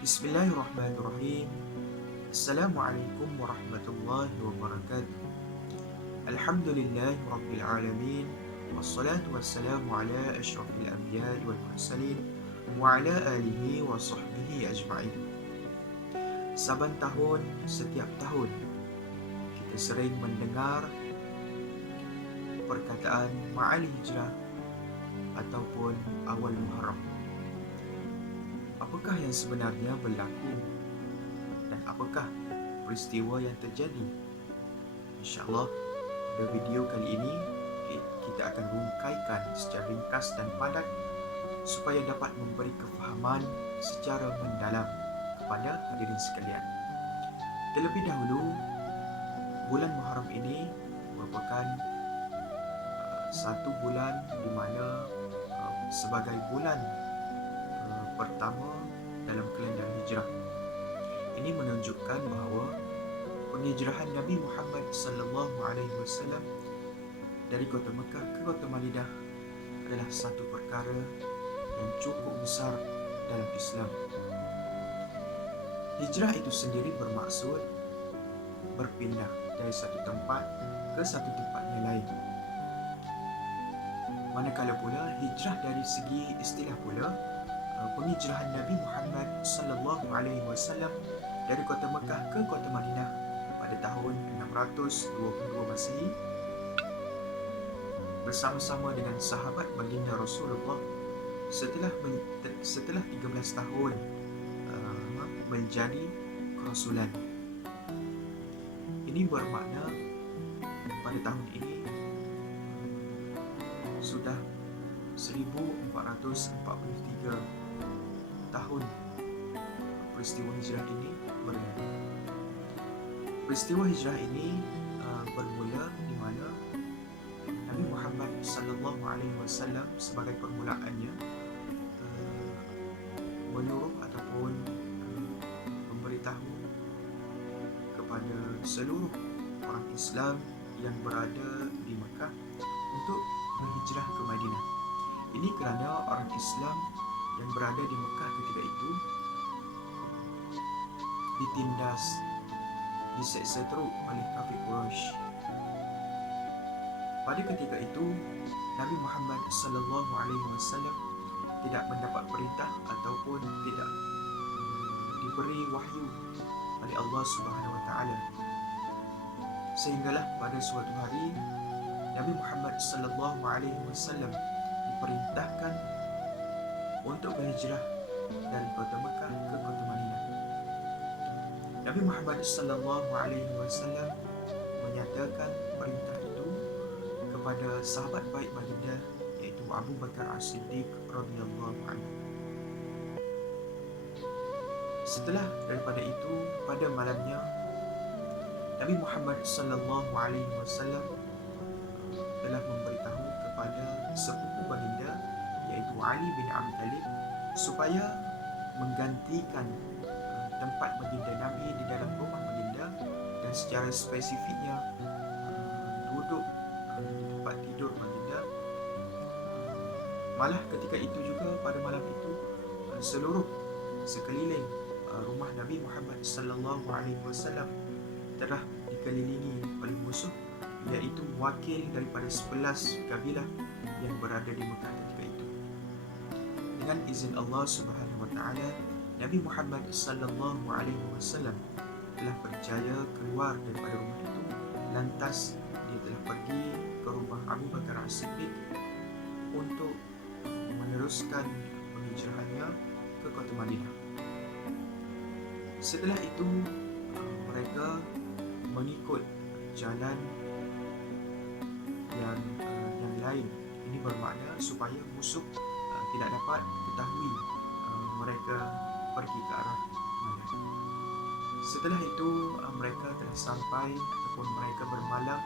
Bismillahirrahmanirrahim. Assalamualaikum warahmatullahi wabarakatuh. Alhamdulillahi rabbil alamin. Wassalatu wassalamu ala asyrafil anbiya'i wal mursalin wa ala alihi wa sahbihi ajma'in. Saban tahun, setiap tahun kita sering mendengar perkataan ma'al hijrah ataupun awal Muharram. Apakah yang sebenarnya berlaku dan apakah peristiwa yang terjadi? InsyaAllah pada video kali ini kita akan rungkaikan secara ringkas dan padat supaya dapat memberi kefahaman secara mendalam kepada hadirin sekalian. Terlebih dahulu, bulan Muharram ini merupakan satu bulan di mana sebagai bulan pertama dalam kalender hijrah. Ini menunjukkan bahawa penghijrahan Nabi Muhammad sallallahu alaihi wasallam dari kota Mekah ke kota Madinah adalah satu perkara yang cukup besar dalam Islam. Hijrah itu sendiri bermaksud berpindah dari satu tempat ke satu tempat yang lain. Manakala pula hijrah dari segi istilah pula, penghijrahan Nabi Muhammad sallallahu alaihi wasallam dari kota Mekah ke kota Madinah pada tahun 622 Masihi bersama-sama dengan sahabat baginda Rasulullah setelah 13 tahun menjadi kerasulan. Ini bermakna pada tahun ini sudah 1443 tahun peristiwa hijrah ini berlalu. Peristiwa hijrah ini bermula di mana Nabi Muhammad sallallahu alaihi wasallam sebagai permulaannya menyuruh ataupun memberitahu kepada seluruh orang Islam yang berada di Mekah untuk berhijrah ke Madinah. Ini kerana orang Islam yang berada di Mekah ketika itu ditindas, diseksa teruk oleh kafir Quraisy. Pada ketika itu Nabi Muhammad sallallahu alaihi wasallam tidak mendapat perintah ataupun tidak diberi wahyu oleh Allah Subhanahu wa taala. Sehinggalah pada suatu hari Nabi Muhammad sallallahu alaihi wasallam diperintahkan untuk berhijrah dari kota Mekah ke kota Madinah. Nabi Muhammad sallallahu alaihi wasallam menyatakan perintah itu kepada sahabat baik baginda iaitu Abu Bakar As-Siddiq radhiyallahu anhu. Setelah daripada itu, pada malamnya Nabi Muhammad sallallahu alaihi wasallam telah memberitahu kepada sepupu baginda iaitu Ali bin Abi Thalib supaya menggantikan tempat baginda Nabi di dalam rumah baginda dan secara spesifiknya duduk di tempat tidur baginda. Malah ketika itu juga pada malam itu seluruh sekeliling rumah Nabi Muhammad sallallahu alaihi wasallam telah dikelilingi oleh musuh iaitu wakil daripada 11 kabilah yang berada di Mekah ketika itu. Dengan izin Allah Subhanahu wa taala, Nabi Muhammad sallallahu alaihi wasallam telah berjaya keluar daripada rumah itu. Lantas dia telah pergi ke rumah Abu Bakar As-Siddiq untuk meneruskan penghijrahannya ke kota Madinah. Setelah itu mereka mengikut jalan yang lain. Ini bermakna supaya musuh tidak dapat ketahui mereka pergi ke arah mana. Setelah itu mereka telah sampai ataupun mereka bermalam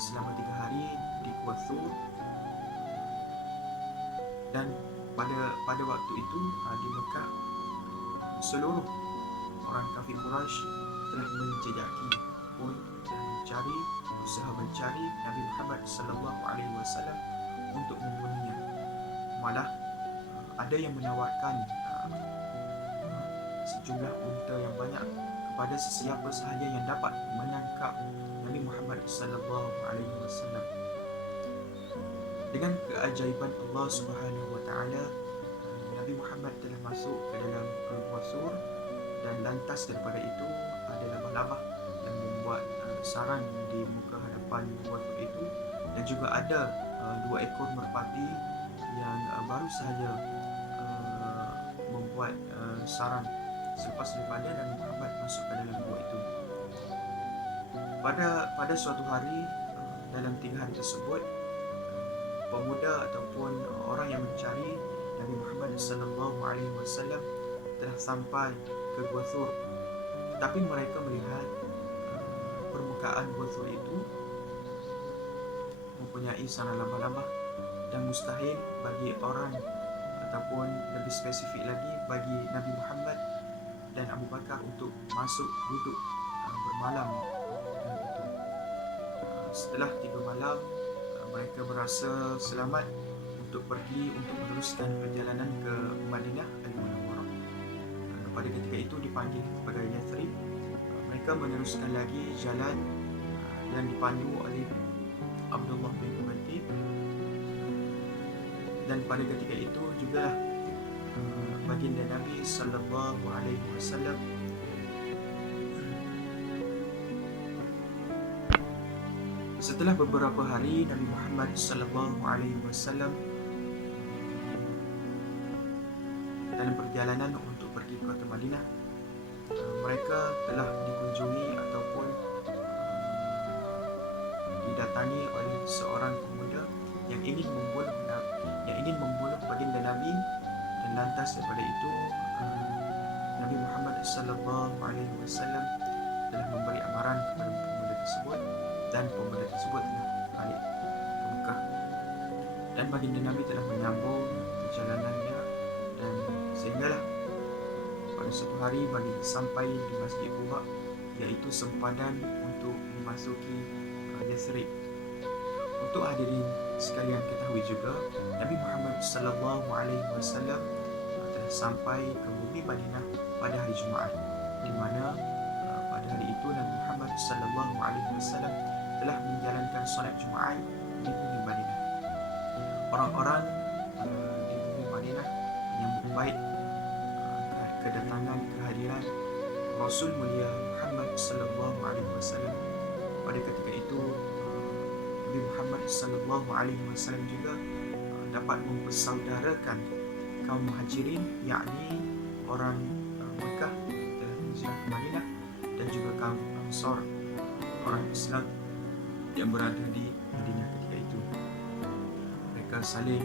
selama 3 hari di Gua Thur. Dan pada waktu itu di Mekah seluruh orang kafir Quraisy telah menjejaki pun mencari, usaha mencari Nabi Muhammad sallallahu alaihi wasallam untuk membunuhnya. Malah ada yang menawarkan jumlah unta yang banyak kepada sesiapa sahaja yang dapat menangkap Nabi Muhammad sallallahu alaihi wasallam. Dengan keajaiban Allah Subhanahu wa taala, Nabi Muhammad telah masuk ke dalam Gua Sur, dan lantas daripada itu ada labah-labah yang membuat sarang di muka hadapan Gua Sur itu, dan juga ada 2 ekor merpati yang baru sahaja membuat sarang selepas daripada Nabi Muhammad masuk ke dalam gua itu. Pada suatu hari, dalam 3 hari tersebut, pemuda ataupun orang yang mencari Nabi Muhammad sallallahu alaihi wasallam telah sampai ke Gua Sur. Tetapi mereka melihat permukaan Gua Sur itu mempunyai sarang labah-labah, dan mustahil bagi orang, ataupun lebih spesifik lagi bagi Nabi Muhammad dan Abu Bakar untuk masuk duduk bermalam dalam itu. Setelah 3 malam, mereka berasa selamat untuk pergi untuk meneruskan perjalanan ke Madinah Al-Munawwarah. Pada ketika itu dipanggil kepada Yathrib. Mereka meneruskan lagi jalan dan dipandu oleh Abdullah bin Ubay. Dan pada ketika itu jugalah baginda Nabi sallallahu alaihi wasallam setelah beberapa hari Nabi Muhammad sallallahu alaihi wasallam dalam perjalanan untuk pergi ke kota Madinah, mereka telah dikunjungi ataupun didatangi oleh seorang pemuda yang ingin membunuh baginda Nabi. Dan lantas daripada itu Nabi Muhammad sallallahu alaihi wasallam telah memberi amaran kepada pemuda tersebut, dan pemuda tersebut telah balik ke Mekah. Dan baginda Nabi telah menyambung perjalanannya, dan sehinggalah pada suatu hari baginda sampai di Masjid Quba, iaitu sempadan untuk memasuki Yathrib. Untuk hadirin sekalian ketahui juga, Nabi Muhammad sallallahu alaihi wasallam telah sampai ke bumi Madinah pada hari Jumaat, di mana pada hari itu Nabi Muhammad sallallahu alaihi wasallam telah menjalankan solat Jumaat di bumi Madinah. Orang-orang di bumi Madinah menyambut baik kedatangan kehadiran Rasul mulia Muhammad sallallahu alaihi wasallam. Pada ketika itu Nabi Muhammad sallallahu alaihi wasallam juga dapat mempersaudarakan kaum Muhajirin, yakni orang Mekah yang telah berhijrah ke Madinah, dan juga kaum Ansar, orang Islam yang berada di Madinah ketika itu. Mereka saling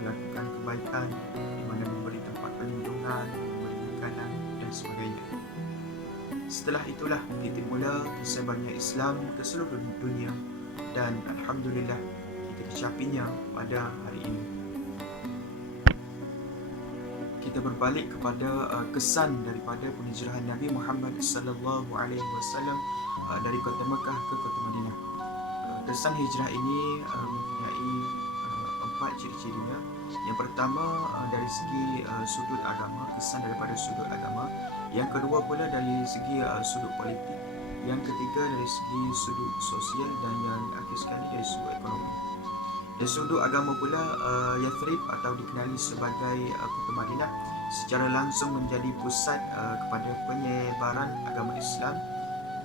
melakukan kebaikan, di mana memberi tempat perlindungan, memberi makanan dan sebagainya. Setelah itulah titik mula tersebarnya Islam ke seluruh dunia, dan alhamdulillah kita dicapinya pada hari ini. Kita berbalik kepada kesan daripada penghijrahan Nabi Muhammad sallallahu alaihi wasallam dari kota Mekah ke kota Madinah. Kesan hijrah ini mempunyai 4 ciri-cirinya. Yang pertama, dari segi sudut agama, kesan daripada sudut agama. Yang kedua pula dari segi sudut politik. Yang ketiga dari segi sudut sosial, dan yang akhir sekali dari sudut ekonomi. Dari sudut agama pula, Yathrib atau dikenali sebagai kota Madinah secara langsung menjadi pusat kepada penyebaran agama Islam,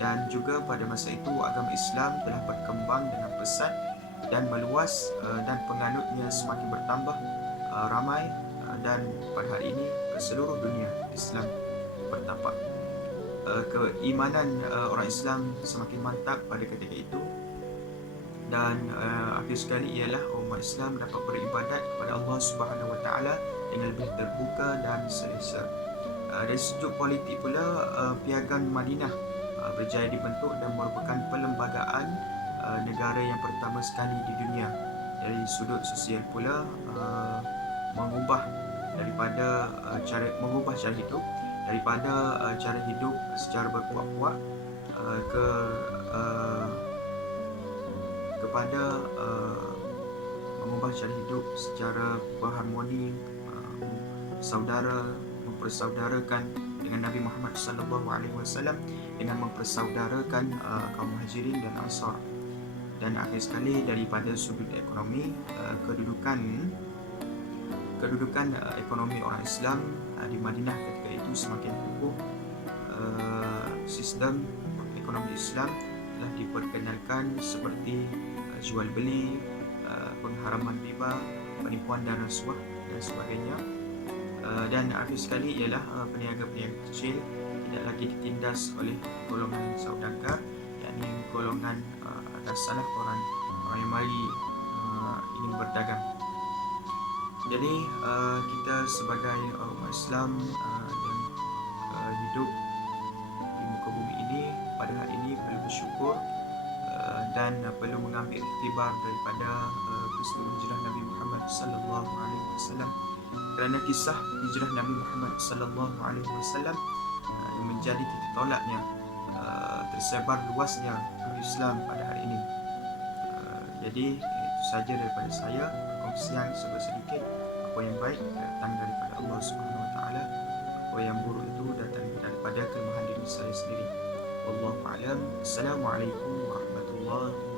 dan juga pada masa itu agama Islam telah berkembang dengan pesat dan meluas, dan penganutnya semakin bertambah ramai, dan pada hari ini ke seluruh dunia Islam bertapak. Keimanan orang Islam semakin mantap pada ketika itu, dan akhir sekali ialah umat Islam dapat beribadat kepada Allah Subhanahu Wa Taala dengan lebih terbuka dan selesa. Dari sudut politik pula, Piagam Madinah berjaya dibentuk dan merupakan perlembagaan negara yang pertama sekali di dunia. Dari sudut sosial pula, mengubah cara hidup daripada cara hidup secara berpuak-puak kepada mengubah cara hidup secara berharmoni, saudara, mempersaudarakan dengan Nabi Muhammad SAW, dengan mempersaudarakan kaum Muhajirin dan Ansar. Dan akhir sekali, daripada sudut ekonomi, kedudukan ekonomi orang Islam di Madinah ketika itu semakin kukuh. Sistem ekonomi Islam telah diperkenalkan seperti jual beli, pengharaman riba, penipuan dan rasuah dan sebagainya. Dan akhir sekali ialah peniaga-peniaga kecil tidak lagi ditindas oleh golongan saudagar, yakni golongan atas salah orang yang mari ingin berdagang. Jadi kita sebagai umat Islam yang hidup di muka bumi ini pada hari ini perlu bersyukur dan perlu mengambil iktibar daripada peristiwa hijrah Nabi Muhammad sallallahu alaihi wasallam, kerana kisah hijrah Nabi Muhammad sallallahu alaihi wasallam yang menjadi titik tolaknya tersebar luasnya Islam pada hari ini. Jadi itu saja daripada saya, perkongsian sedikit. Apa yang baik datang daripada Allah Subhanahu Wa Taala, apa yang buruk itu datang daripada kelemahan diri saya sendiri. Wallahu a'lam. Assalamualaikum warahmatullahi wabarakatuh.